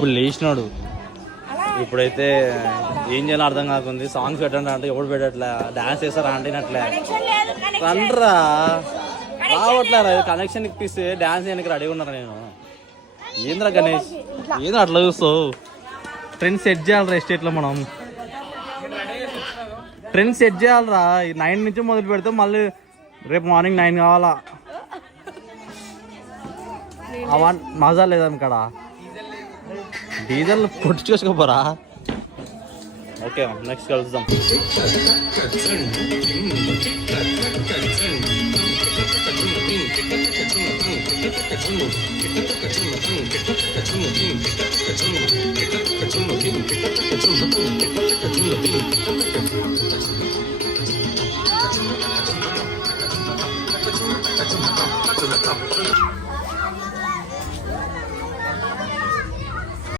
ఇప్పుడు లేచినాడు. ఇప్పుడైతే ఏం చేయాలో అర్థం కాకుంది. సాంగ్స్ పెట్టండి అంటే ఎవడు పెట్టట్లే, డాన్స్ చేస్తారా అంటే అట్లే రండ్రా రావట్లేరా. కనెక్షన్ ఇప్పిస్తే డాన్స్ చేయడానికి రెడీ ఉన్నారా. నేను ఏంద్రా గణేష్, ఏంద్రా అట్లా చూస్తావు? ట్రెండ్ సెట్ చేయాలరా ఎస్టేట్లో. మనం ట్రెండ్ సెట్ చేయాలరా. 9 నుంచి మొదలు పెడితే మళ్ళీ రేపు మార్నింగ్ 9 కావాలా. అవన్ మజా లేదా ఇక్కడ? డీజల్ పొట్టు చేసుకోపోరా. ఓకే నెక్స్ట్ కలుద్దాం.